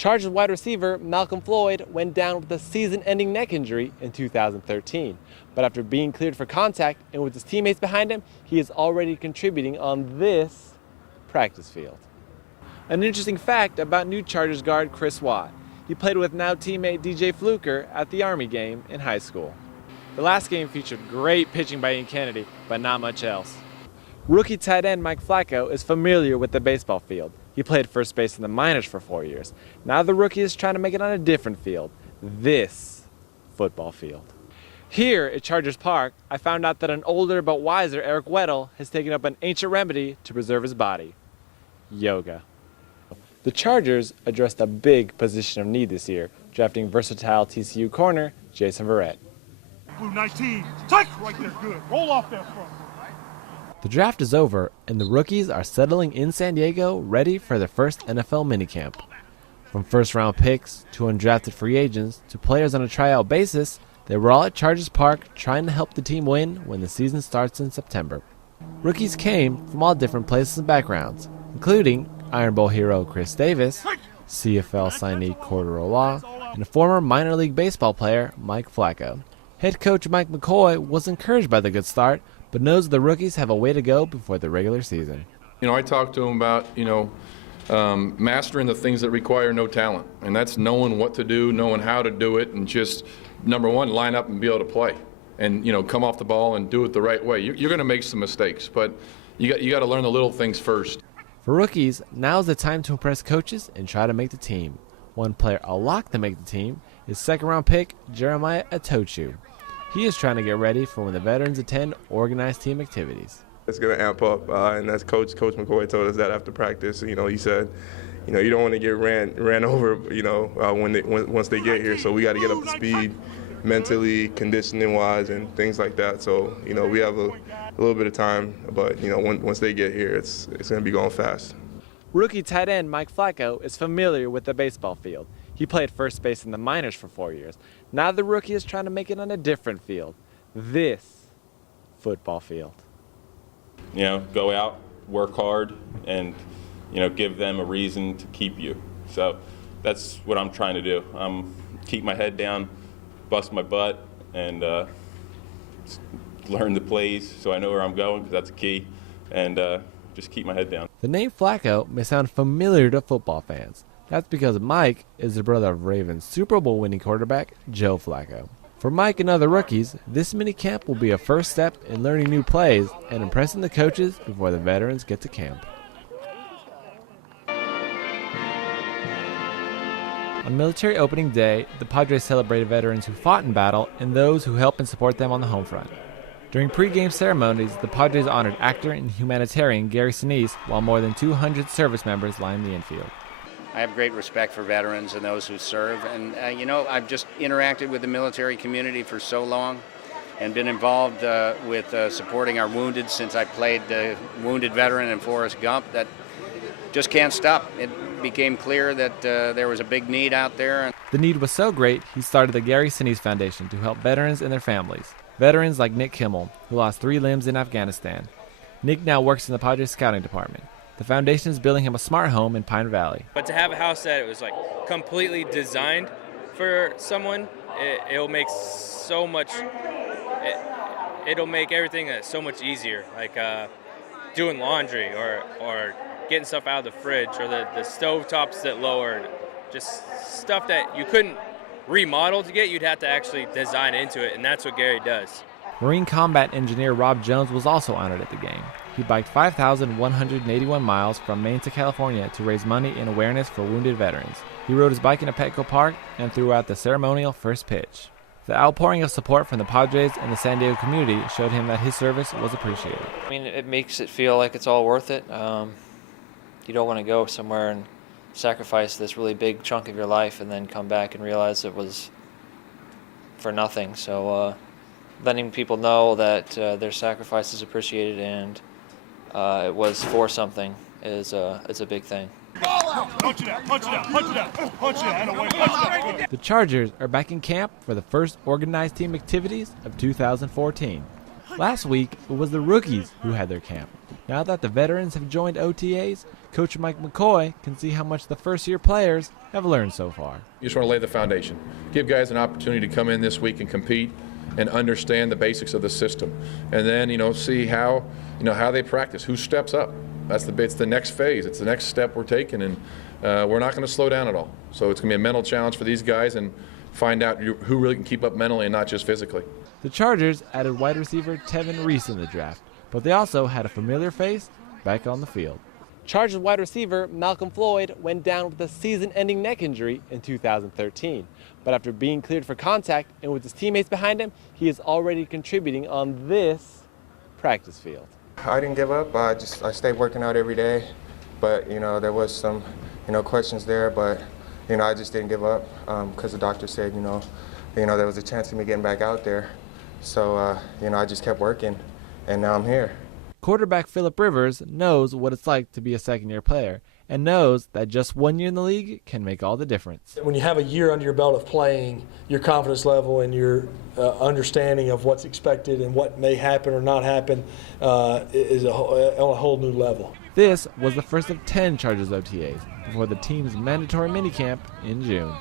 Chargers wide receiver Malcolm Floyd went down with a season-ending neck injury in 2013. But after being cleared for contact and with his teammates behind him, he is already contributing on this practice field. An interesting fact about new Chargers guard Chris Watt. He played with now teammate DJ Fluker at the Army game in high school. The last game featured great pitching by Ian Kennedy, but not much else. Rookie tight end Mike Flacco is familiar with the baseball field. He played first base in the minors for 4 years. Now the rookie is trying to make it on a different field, this football field. Here at Chargers Park, I found out that an older but wiser Eric Weddle has taken up an ancient remedy to preserve his body: yoga. The Chargers addressed a big position of need this year, drafting versatile TCU corner Jason Verrett. Blue, nice team. Take right there, good. Roll off that front. The draft is over, and the rookies are settling in San Diego, ready for their first NFL minicamp. From first-round picks to undrafted free agents to players on a tryout basis, they were all at Chargers Park trying to help the team win when the season starts in September. Rookies came from all different places and backgrounds, including Iron Bowl hero Chris Davis, CFL signee Cordero Law, and former minor league baseball player Mike Flacco. Head coach Mike McCoy was encouraged by the good start, but knows the rookies have a way to go before the regular season. I talked to him about, mastering the things that require no talent, and that's knowing what to do, knowing how to do it, and just, number one, line up and be able to play, and come off the ball and do it the right way. You're going to make some mistakes, but you got to learn the little things first. For rookies, now's the time to impress coaches and try to make the team. One player a lock to make the team is second-round pick Jeremiah Atochu. He is trying to get ready for when the veterans attend organized team activities. It's going to amp up, and that's Coach McCoy told us that after practice. He said, you don't want to get ran over, once they get here. So we got to get up to speed mentally, conditioning-wise, and things like that. So, we have a little bit of time, but, once they get here, it's going to be going fast. Rookie tight end Mike Flacco is familiar with the baseball field. He played first base in the minors for 4 years. Now the rookie is trying to make it on a different field, this football field. Go out, work hard, and, give them a reason to keep you. So that's what I'm trying to do. Keep my head down, bust my butt, and learn the plays so I know where I'm going, because that's key, and just keep my head down. The name Flacco may sound familiar to football fans. That's because Mike is the brother of Ravens Super Bowl winning quarterback Joe Flacco. For Mike and other rookies, this mini camp will be a first step in learning new plays and impressing the coaches before the veterans get to camp. On military opening day, the Padres celebrated veterans who fought in battle and those who helped and support them on the home front. During pre-game ceremonies, the Padres honored actor and humanitarian Gary Sinise, while more than 200 service members lined the infield. I have great respect for veterans and those who serve, and I've just interacted with the military community for so long and been involved with supporting our wounded since I played the wounded veteran in Forrest Gump. That just can't stop. It became clear that there was a big need out there. The need was so great, he started the Gary Sinise Foundation to help veterans and their families. Veterans like Nick Kimmel, who lost 3 limbs in Afghanistan. Nick now works in the Padres scouting department. The foundation is building him a smart home in Pine Valley. But to have a house that was completely designed for someone, it'll make so much. It'll make everything so much easier, like doing laundry or getting stuff out of the fridge, or the stove tops that lowered, just stuff that you couldn't remodel to get. You'd have to actually design into it, and that's what Gary does. Marine combat engineer Rob Jones was also honored at the game. He biked 5,181 miles from Maine to California to raise money and awareness for wounded veterans. He rode his bike into Petco Park and threw out the ceremonial first pitch. The outpouring of support from the Padres and the San Diego community showed him that his service was appreciated. It makes it feel like it's all worth it. You don't want to go somewhere and sacrifice this really big chunk of your life and then come back and realize it was for nothing. So letting people know that their sacrifice is appreciated and it was for something is a big thing. Punch it out, punch it out, punch it out, punch it out, punch it out. The Chargers are back in camp for the first organized team activities of 2014. Last week, it was the rookies who had their camp. Now that the veterans have joined OTAs, Coach Mike McCoy can see how much the first-year players have learned so far. You just want to lay the foundation. Give guys an opportunity to come in this week and compete and understand the basics of the system. And then, see how they practice, who steps up. It's the next phase. It's the next step we're taking, and we're not going to slow down at all. So it's going to be a mental challenge for these guys and find out who really can keep up mentally and not just physically. The Chargers added wide receiver Tevin Reese in the draft, but they also had a familiar face back on the field. Chargers wide receiver Malcolm Floyd went down with a season-ending neck injury in 2013. But after being cleared for contact and with his teammates behind him, he is already contributing on this practice field. I didn't give up. I stayed working out every day. But, there was some, questions there. But, I just didn't give up because the doctor said, there was a chance of me getting back out there. So, I just kept working, and now I'm here. Quarterback Phillip Rivers knows what it's like to be a second-year player and knows that just 1 year in the league can make all the difference. When you have a year under your belt of playing, your confidence level and your understanding of what's expected and what may happen or not happen is on a whole new level. This was the first of 10 Chargers OTAs before the team's mandatory minicamp in June.